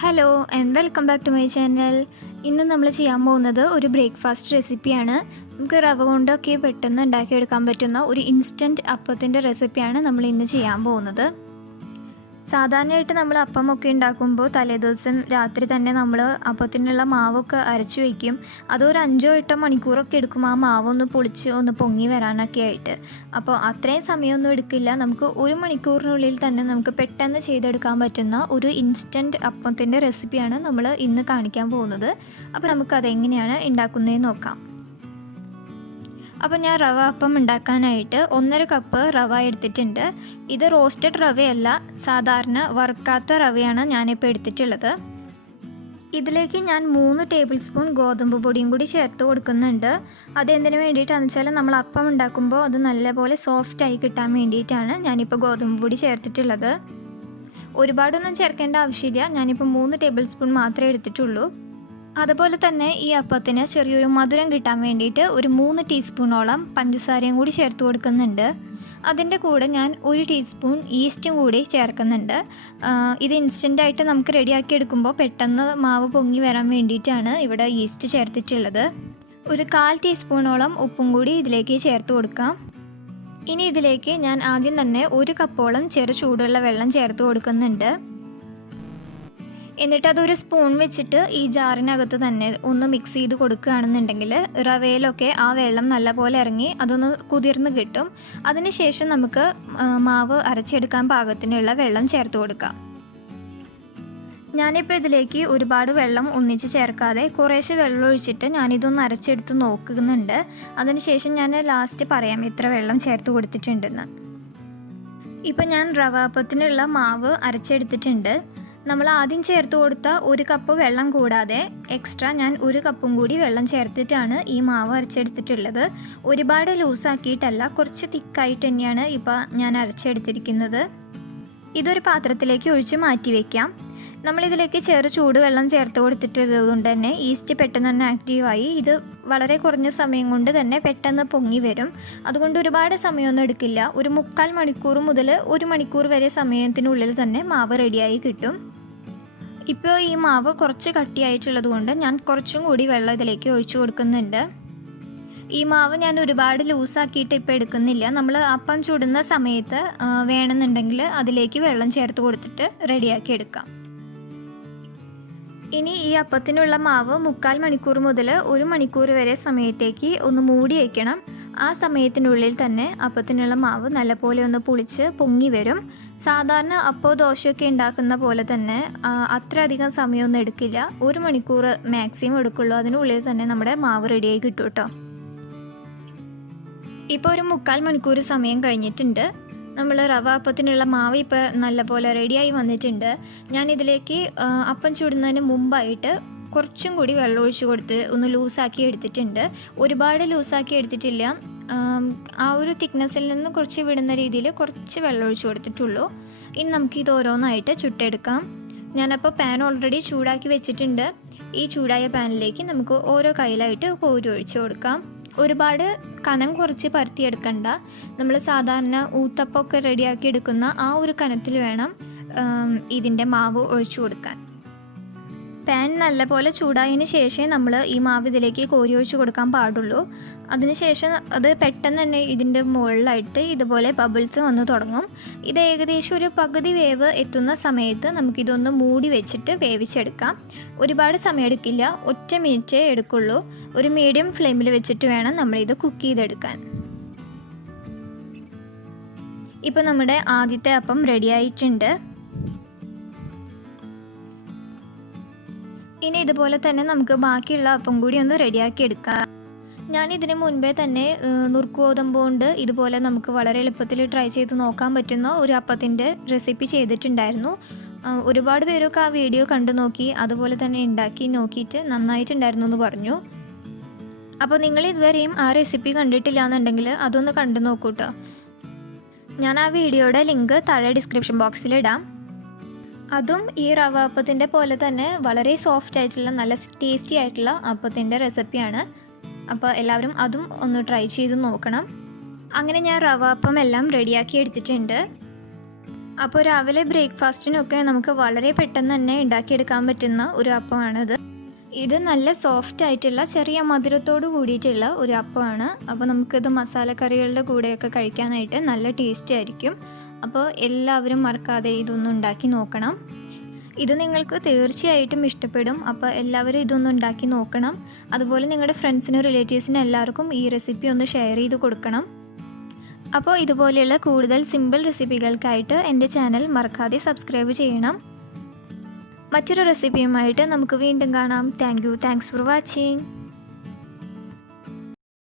Hello and welcome back to my channel. ഇന്ന് നമ്മൾ ചെയ്യാൻ പോകുന്നത് ഒരു ബ്രേക്ക്ഫാസ്റ്റ് റെസിപ്പിയാണ്. നമുക്ക് റവ കൊണ്ടൊക്കെ പെട്ടെന്ന് ഉണ്ടാക്കിയെടുക്കാൻ പറ്റുന്ന ഒരു ഇൻസ്റ്റൻറ്റ് അപ്പത്തിൻ്റെ റെസിപ്പിയാണ് നമ്മൾ ഇന്ന് ചെയ്യാൻ പോകുന്നത്. സാധാരണയായിട്ട് നമ്മൾ അപ്പമൊക്കെ ഉണ്ടാക്കുമ്പോൾ തലേദിവസം രാത്രി തന്നെ നമ്മൾ അപ്പത്തിനുള്ള മാവൊക്കെ അരച്ചു വയ്ക്കും. അതൊരു 5-8 മണിക്കൂറൊക്കെ എടുക്കും ആ മാവൊന്ന് പൊളിച്ച് ഒന്ന് പൊങ്ങി വരാനൊക്കെ ആയിട്ട്. അപ്പോൾ അത്രയും സമയമൊന്നും എടുക്കില്ല. നമുക്ക് 1 മണിക്കൂറിനുള്ളിൽ തന്നെ നമുക്ക് പെട്ടെന്ന് ചെയ്തെടുക്കാൻ പറ്റുന്ന ഒരു ഇൻസ്റ്റൻറ്റ് അപ്പത്തിൻ്റെ റെസിപ്പിയാണ് നമ്മൾ ഇന്ന് കാണിക്കാൻ പോകുന്നത്. അപ്പോൾ നമുക്കതെങ്ങനെയാണ് ഉണ്ടാക്കുന്നതെന്ന് നോക്കാം. അപ്പോൾ ഞാൻ റവ അപ്പം ഉണ്ടാക്കാനായിട്ട് 1.5 കപ്പ് റവ എടുത്തിട്ടുണ്ട്. ഇത് റോസ്റ്റഡ് റവയല്ല, സാധാരണ വറുക്കാത്ത റവയാണ് ഞാനിപ്പോൾ എടുത്തിട്ടുള്ളത്. ഇതിലേക്ക് ഞാൻ 3 ടേബിൾ സ്പൂൺ ഗോതമ്പ് പൊടിയും കൂടി ചേർത്ത് കൊടുക്കുന്നുണ്ട്. അതെന്തിനു വേണ്ടിയിട്ടാണെന്ന് വെച്ചാൽ നമ്മൾ അപ്പം ഉണ്ടാക്കുമ്പോൾ അത് നല്ലപോലെ സോഫ്റ്റായി കിട്ടാൻ വേണ്ടിയിട്ടാണ് ഞാനിപ്പോൾ ഗോതമ്പ് പൊടി ചേർത്തിട്ടുള്ളത്. ഒരുപാടൊന്നും ചേർക്കേണ്ട ആവശ്യമില്ല, ഞാനിപ്പോൾ 3 ടേബിൾ സ്പൂൺ മാത്രമേ എടുത്തിട്ടുള്ളൂ. അതുപോലെ തന്നെ ഈ അപ്പത്തിന് ചെറിയൊരു മധുരം കിട്ടാൻ വേണ്ടിയിട്ട് ഒരു 3 ടീസ്പൂണോളം പഞ്ചസാരയും കൂടി ചേർത്ത് കൊടുക്കുന്നുണ്ട്. അതിൻ്റെ കൂടെ ഞാൻ 1 ടീസ്പൂൺ ഈസ്റ്റും കൂടി ചേർക്കുന്നുണ്ട്. ഇത് ഇൻസ്റ്റൻ്റായിട്ട് നമുക്ക് റെഡിയാക്കി എടുക്കുമ്പോൾ പെട്ടെന്ന് മാവ് പൊങ്ങി വരാൻ വേണ്ടിയിട്ടാണ് ഇവിടെ ഈസ്റ്റ് ചേർത്തിട്ടുള്ളത്. ഒരു 1/4 ടീസ്പൂണോളം ഉപ്പും കൂടി ഇതിലേക്ക് ചേർത്ത് കൊടുക്കാം. ഇനി ഇതിലേക്ക് ഞാൻ ആദ്യം തന്നെ 1 കപ്പോളം ചെറു ചൂടുള്ള വെള്ളം ചേർത്ത് കൊടുക്കുന്നുണ്ട്. എന്നിട്ട് അതൊരു സ്പൂൺ വെച്ചിട്ട് ഈ ജാറിനകത്ത് തന്നെ ഒന്ന് മിക്സ് ചെയ്ത് കൊടുക്കുകയാണെന്നുണ്ടെങ്കിൽ റവയിലൊക്കെ ആ വെള്ളം നല്ലപോലെ ഇറങ്ങി അതൊന്ന് കുതിർന്ന് കിട്ടും. അതിനുശേഷം നമുക്ക് മാവ് അരച്ചെടുക്കാൻ പാകത്തിനുള്ള വെള്ളം ചേർത്ത് കൊടുക്കാം. ഞാനിപ്പോൾ ഇതിലേക്ക് ഒരുപാട് വെള്ളം ഒന്നിച്ച് ചേർക്കാതെ കുറേശ്ശെ വെള്ളം ഒഴിച്ചിട്ട് ഞാനിതൊന്ന് അരച്ചെടുത്ത് നോക്കുന്നുണ്ട്. അതിനുശേഷം ഞാൻ ലാസ്റ്റ് പറയാം എത്ര വെള്ളം ചേർത്ത് കൊടുത്തിട്ടുണ്ടെന്ന്. ഇപ്പം ഞാൻ റവ അപ്പത്തിനുള്ള മാവ് അരച്ചെടുത്തിട്ടുണ്ട്. നമ്മൾ ആദ്യം ചേർത്ത് കൊടുത്ത 1 കപ്പ് വെള്ളം കൂടാതെ എക്സ്ട്രാ ഞാൻ 1 കപ്പും കൂടി വെള്ളം ചേർത്തിട്ടാണ് ഈ മാവ് അരച്ചെടുത്തിട്ടുള്ളത്. ഒരുപാട് ലൂസാക്കിയിട്ടല്ല, കുറച്ച് തിക്കായിട്ട് തന്നെയാണ് ഇപ്പോൾ ഞാൻ അരച്ചെടുത്തിരിക്കുന്നത്. ഇതൊരു പാത്രത്തിലേക്ക് ഒഴിച്ച് മാറ്റി വയ്ക്കാം. നമ്മളിതിലേക്ക് ചെറു ചൂടുവെള്ളം ചേർത്ത് കൊടുത്തിട്ടുള്ളത് കൊണ്ട് തന്നെ ഈസ്റ്റ് പെട്ടെന്ന് തന്നെ ആക്റ്റീവായി ഇത് വളരെ കുറഞ്ഞ സമയം കൊണ്ട് തന്നെ പെട്ടെന്ന് പൊങ്ങി വരും. അതുകൊണ്ട് ഒരുപാട് സമയമൊന്നും എടുക്കില്ല. ഒരു 3/4 മണിക്കൂർ മുതൽ 1 മണിക്കൂർ വരെ സമയത്തിനുള്ളിൽ തന്നെ മാവ് റെഡിയായി കിട്ടും. ഇപ്പോൾ ഈ മാവ് കുറച്ച് കട്ടിയായിട്ടുള്ളത് കൊണ്ട് ഞാൻ കുറച്ചും കൂടി വെള്ളം ഇതിലേക്ക് ഒഴിച്ചു കൊടുക്കുന്നുണ്ട്. ഈ മാവ് ഞാൻ ഒരുപാട് ലൂസാക്കിയിട്ട് ഇപ്പോൾ എടുക്കുന്നില്ല. നമ്മൾ അപ്പം ചുടുന്ന സമയത്ത് വേണമെന്നുണ്ടെങ്കിൽ അതിലേക്ക് വെള്ളം ചേർത്ത് കൊടുത്തിട്ട് റെഡിയാക്കി എടുക്കാം. ഇനി ഈ അപ്പത്തിനുള്ള മാവ് 3/4 മണിക്കൂർ മുതൽ 1 മണിക്കൂർ വരെ സമയത്തേക്ക് ഒന്ന് മൂടി വയ്ക്കണം. ആ സമയത്തിനുള്ളിൽ തന്നെ അപ്പത്തിനുള്ള മാവ് നല്ലപോലെ ഒന്ന് പുളിച്ച് പൊങ്ങി വരും. സാധാരണ അപ്പോ ദോശയൊക്കെ ഉണ്ടാക്കുന്ന പോലെ തന്നെ അത്രയധികം സമയമൊന്നും എടുക്കില്ല. 1 മണിക്കൂർ മാക്സിമം എടുക്കുള്ളൂ. അതിനുള്ളിൽ തന്നെ നമ്മുടെ മാവ് റെഡിയായി കിട്ടും കേട്ടോ. ഇപ്പോൾ ഒരു 3/4 മണിക്കൂർ സമയം കഴിഞ്ഞിട്ടുണ്ട്. നമ്മൾ റവ അപ്പത്തിനുള്ള മാവ് ഇപ്പോൾ നല്ലപോലെ റെഡിയായി വന്നിട്ടുണ്ട്. ഞാനിതിലേക്ക് അപ്പം ചുടുന്നതിന് മുമ്പായിട്ട് കുറച്ചും കൂടി വെള്ളം ഒഴിച്ച് കൊടുത്ത് ഒന്ന് ലൂസാക്കി എടുത്തിട്ടുണ്ട്. ഒരുപാട് ലൂസാക്കി എടുത്തിട്ടില്ല. ആ ഒരു തിക്നെസ്സിൽ നിന്ന് കുറച്ച് വിടുന്ന രീതിയിൽ കുറച്ച് വെള്ളം ഒഴിച്ച് കൊടുത്തിട്ടുള്ളൂ. ഇനി നമുക്കിത് ഓരോന്നായിട്ട് ചുട്ടെടുക്കാം. ഞാനപ്പോൾ പാൻ ഓൾറെഡി ചൂടാക്കി വെച്ചിട്ടുണ്ട്. ഈ ചൂടായ പാനിലേക്ക് നമുക്ക് ഓരോ കയ്യിലായിട്ട് കോരി ഒഴിച്ച് കൊടുക്കാം. ഒരുപാട് കനം കുറച്ച് പരത്തിയെടുക്കണ്ട. നമ്മൾ സാധാരണ ഊത്തപ്പൊക്കെ റെഡിയാക്കി എടുക്കുന്ന ആ ഒരു കനത്തിൽ വേണം ഇതിൻ്റെ മാവ് ഒഴിച്ചു കൊടുക്കാൻ. പാൻ നല്ലപോലെ ചൂടായതിന് ശേഷമേ നമ്മൾ ഈ മാവ് ഇതിലേക്ക് കോരി ഒഴിച്ച് കൊടുക്കാൻ പാടുള്ളൂ. അതിനുശേഷം അത് പെട്ടെന്ന് തന്നെ ഇതിൻ്റെ മുകളിലായിട്ട് ഇതുപോലെ ബബിൾസ് വന്ന് തുടങ്ങും. ഇത് ഏകദേശം ഒരു പകുതി വേവ് എത്തുന്ന സമയത്ത് നമുക്കിതൊന്ന് മൂടി വെച്ചിട്ട് വേവിച്ചെടുക്കാം. ഒരുപാട് സമയം എടുക്കില്ല, 1 മിനിറ്റേ എടുക്കുള്ളൂ. ഒരു മീഡിയം ഫ്ലെയിമിൽ വെച്ചിട്ട് വേണം നമ്മളിത് കുക്ക് ചെയ്തെടുക്കാൻ. ഇപ്പോൾ നമ്മുടെ ആദ്യത്തെ അപ്പം റെഡിയായിട്ടുണ്ട്. ഇനി ഇതുപോലെ തന്നെ നമുക്ക് ബാക്കിയുള്ള അപ്പം കൂടി ഒന്ന് റെഡിയാക്കി എടുക്കാം. ഞാനിതിന് മുൻപേ തന്നെ നുറുക്കുഗോതമ്പ് കൊണ്ട് ഇതുപോലെ നമുക്ക് വളരെ എളുപ്പത്തിൽ ട്രൈ ചെയ്ത് നോക്കാൻ പറ്റുന്ന ഒരു അപ്പത്തിൻ്റെ റെസിപ്പി ചെയ്തിട്ടുണ്ടായിരുന്നു. ഒരുപാട് പേരൊക്കെ ആ വീഡിയോ കണ്ടു നോക്കി അതുപോലെ തന്നെ ഉണ്ടാക്കി നോക്കിയിട്ട് നന്നായിട്ടുണ്ടായിരുന്നു എന്ന് പറഞ്ഞു. അപ്പോൾ നിങ്ങൾ ഇതുവരെയും ആ റെസിപ്പി കണ്ടിട്ടില്ല എന്നുണ്ടെങ്കിൽ അതൊന്ന് കണ്ടു നോക്കൂ കേട്ടോ. ഞാൻ ആ വീഡിയോയുടെ ലിങ്ക് താഴെ ഡിസ്ക്രിപ്ഷൻ ബോക്സിൽ ഇടാം. അതും ഈ റവ അപ്പത്തിൻ്റെ പോലെ തന്നെ വളരെ സോഫ്റ്റ് ആയിട്ടുള്ള നല്ല ടേസ്റ്റി ആയിട്ടുള്ള അപ്പത്തിൻ്റെ റെസിപ്പിയാണ്. അപ്പോൾ എല്ലാവരും അതും ഒന്ന് ട്രൈ ചെയ്ത് നോക്കണം. അങ്ങനെ ഞാൻ റവ അപ്പം എല്ലാം റെഡിയാക്കി എടുത്തിട്ടുണ്ട്. അപ്പോൾ രാവിലെ ബ്രേക്ക്ഫാസ്റ്റിനൊക്കെ നമുക്ക് വളരെ പെട്ടെന്ന് തന്നെ ഉണ്ടാക്കിയെടുക്കാൻ പറ്റുന്ന ഒരു അപ്പമാണിത്. ഇത് നല്ല സോഫ്റ്റ് ആയിട്ടുള്ള ചെറിയ മധുരത്തോട് കൂടിയിട്ടുള്ള ഒരു അപ്പമാണ്. അപ്പോൾ നമുക്കിത് മസാലക്കറികളുടെ കൂടെയൊക്കെ കഴിക്കാനായിട്ട് നല്ല ടേസ്റ്റി ആയിരിക്കും. അപ്പോൾ എല്ലാവരും മറക്കാതെ ഇതൊന്നും ഉണ്ടാക്കി നോക്കണം. ഇത് നിങ്ങൾക്ക് തീർച്ചയായിട്ടും ഇഷ്ടപ്പെടും. അപ്പോൾ എല്ലാവരും ഇതൊന്നും ഉണ്ടാക്കി നോക്കണം. അതുപോലെ നിങ്ങളുടെ ഫ്രണ്ട്സിനും റിലേറ്റീവ്സിനും എല്ലാവർക്കും ഈ റെസിപ്പി ഒന്ന് ഷെയർ ചെയ്ത് കൊടുക്കണം. അപ്പോൾ ഇതുപോലെയുള്ള കൂടുതൽ സിമ്പിൾ റെസിപ്പികൾക്കായിട്ട് എൻ്റെ ചാനൽ മറക്കാതെ സബ്സ്ക്രൈബ് ചെയ്യണം. മറ്റൊരു റെസിപ്പിയുമായിട്ട് നമുക്ക് വീണ്ടും കാണാം. Thanks for watching.